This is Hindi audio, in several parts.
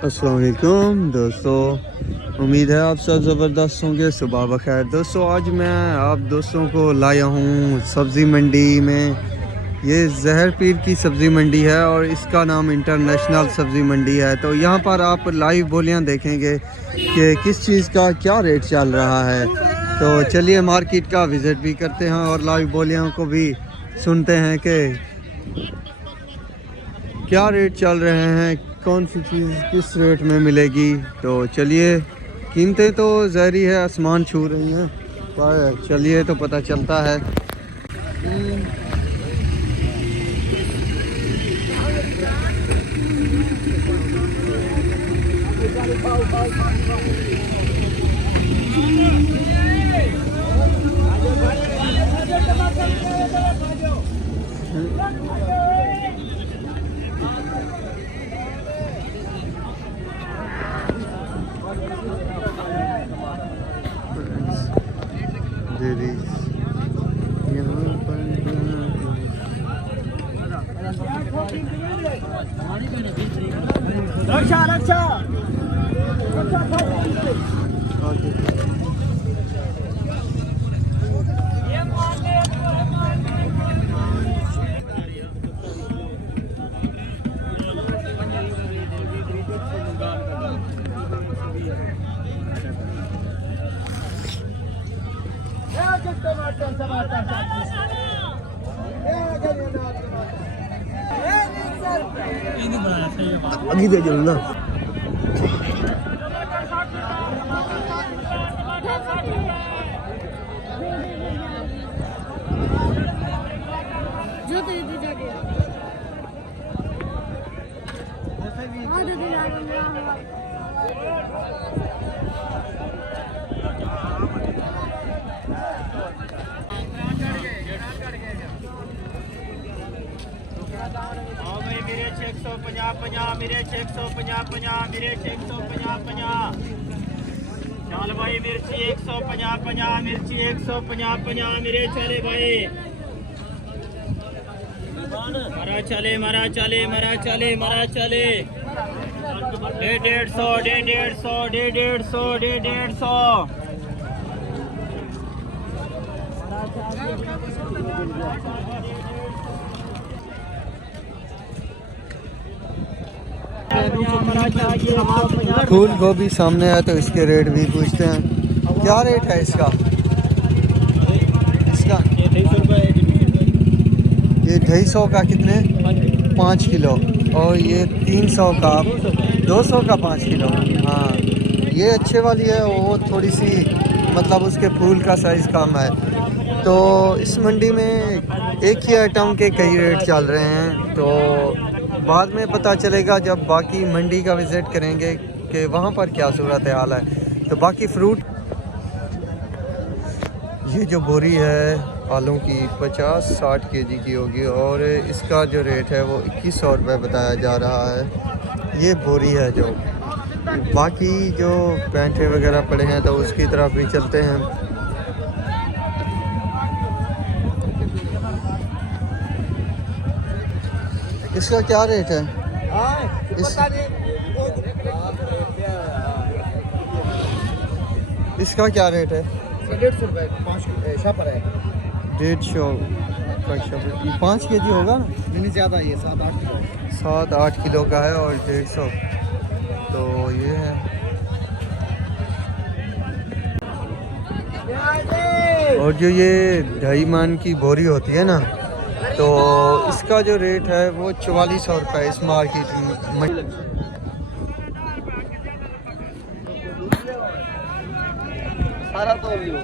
अस्सलाम वालेकुम दोस्तों, उम्मीद है आप सब ज़बरदस्त होंगे। सुबह बखैर दोस्तों, आज मैं आप दोस्तों को लाया हूँ सब्ज़ी मंडी में। ये जहर पीर की सब्ज़ी मंडी है और इसका नाम इंटरनेशनल सब्ज़ी मंडी है। तो यहाँ पर आप लाइव बोलियाँ देखेंगे कि किस चीज़ का क्या रेट चल रहा है। तो चलिए मार्केट का विज़िट भी करते हैं और लाइव बोलियों को भी सुनते हैं कि क्या रेट चल रहे हैं, कौन सी चीज़ किस रेट में मिलेगी। तो चलिए, कीमतें तो ज़ाहिर है आसमान छू रही हैं, पर चलिए तो पता चलता है। रक्षा रक्षा अभी दे दो ना। मिर्च 150 मिर्च 150 मिर्च 150। चल भाई मिर्ची 150 मिर्ची 150 मेरे चले भाई। मरा चले मरा चले मरा चले मरा चले। 150 150 फूल गोभी सामने है तो इसके रेट भी पूछते हैं। क्या रेट है इसका? ये 250 का कितने? 5 किलो। और ये 300 का 200 का 5 किलो। हाँ, ये अच्छे वाली है, वो थोड़ी सी मतलब उसके फूल का साइज़ कम है। तो इस मंडी में एक ही आइटम के कई रेट चल रहे हैं। तो बाद में पता चलेगा जब बाकी मंडी का विज़िट करेंगे कि वहाँ पर क्या सूरत हाल है। तो बाकी फ्रूट, ये जो बोरी है आलू की 50-60 केजी की होगी और इसका जो रेट है वो 2100 रुपये बताया जा रहा है। ये बोरी है। जो बाकी जो पैंठे वगैरह पड़े हैं तो उसकी तरफ भी चलते हैं। इसका क्या रेट है? इसका क्या रेट है? 150 रुपये 5 पर है। 150 का शबर। ये 5 केजी होगा ना? नहीं ज़्यादा, ये 7-8 किलो। 7-8 किलो का है और 150। तो ये है। और जो ये 2.5 मन की बोरी होती है ना, तो इसका जो रेट है वो 4400 रुपये इस मार्केट में। सारा तो लियो।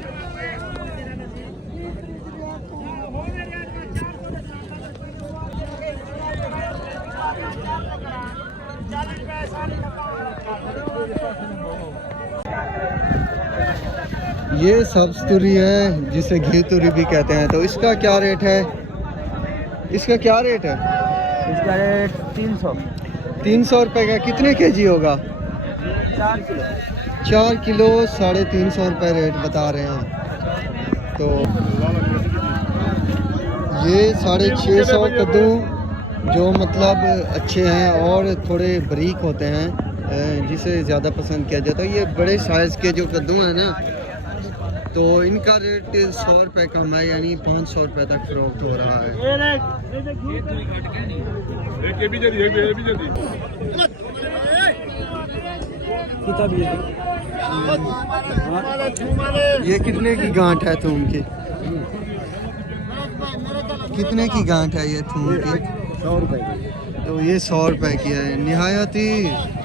ये सब्ज़ तुरी है जिसे घी तुरी भी कहते हैं। तो इसका क्या रेट है? इसका क्या रेट है? इसका रेट 300 रुपये का। कितने केजी होगा? 4 किलो। 4 किलो 350 रुपये रेट बता रहे हैं। तो ये 650 कद्दू जो मतलब अच्छे हैं और थोड़े बारीक होते हैं, जिसे ज़्यादा पसंद किया जाता है। ये बड़े साइज़ के जो कद्दू हैं ना, तो इनका रेट 100 रुपये कम है, यानी 500 रुपये तक फरोख्त हो रहा है। ये कितने की गांठ है थूम की? कितने की गांठ है ये थूम की? 100 रुपये। तो ये 100 रुपये की है। नहायत ही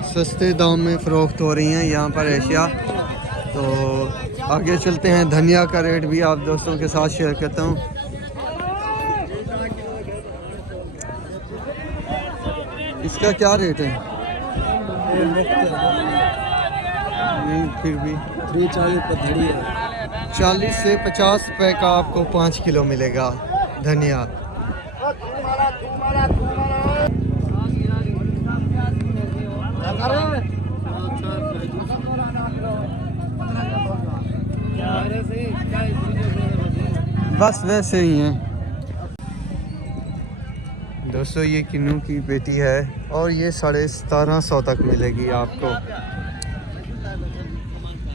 सस्ते दाम में फ़रोख्त हो रही हैं यहाँ पर एशिया। तो आगे चलते हैं, धनिया का रेट भी आप दोस्तों के साथ शेयर करता हूँ। इसका क्या रेट है? नहीं, फिर भी 40 से 50 रुपये का आपको 5 किलो मिलेगा धनिया। बस वैसे ही हैं दोस्तों। ये किन्नू की पेटी है और ये 1750 तक मिलेगी आपको।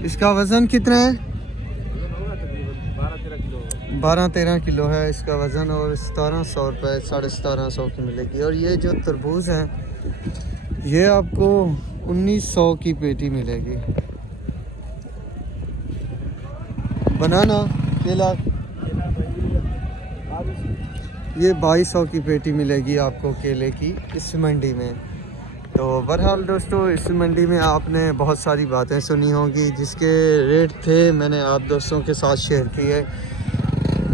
इसका वज़न कितना है? 12-13 किलो है इसका वज़न और 1700 रुपये 1750 की मिलेगी। और ये जो तरबूज हैं ये आपको 1900 की पेटी मिलेगी। बनाना केला ये 2200 की पेटी मिलेगी आपको केले की इस मंडी में। तो बहरहाल दोस्तों, इस मंडी में आपने बहुत सारी बातें सुनी होंगी जिसके रेट थे मैंने आप दोस्तों के साथ शेयर किए।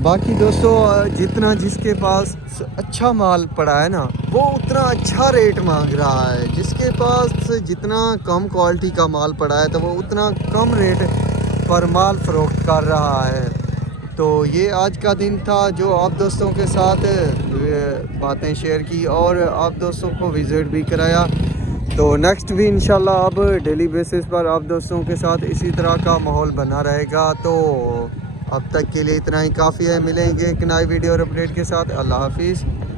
बाकी दोस्तों, जितना जिसके पास अच्छा माल पड़ा है ना, वो उतना अच्छा रेट मांग रहा है। जिसके पास जितना कम क्वालिटी का माल पड़ा है तो वो उतना कम रेट पर माल फ़रोख्त कर रहा है। तो ये आज का दिन था जो आप दोस्तों के साथ बातें शेयर की और आप दोस्तों को विज़िट भी कराया। तो नेक्स्ट भी इंशाल्लाह अब डेली बेसिस पर आप दोस्तों के साथ इसी तरह का माहौल बना रहेगा। तो अब तक के लिए इतना ही काफ़ी है। मिलेंगे एक नई वीडियो और अपडेट के साथ। अल्लाह हाफिज़।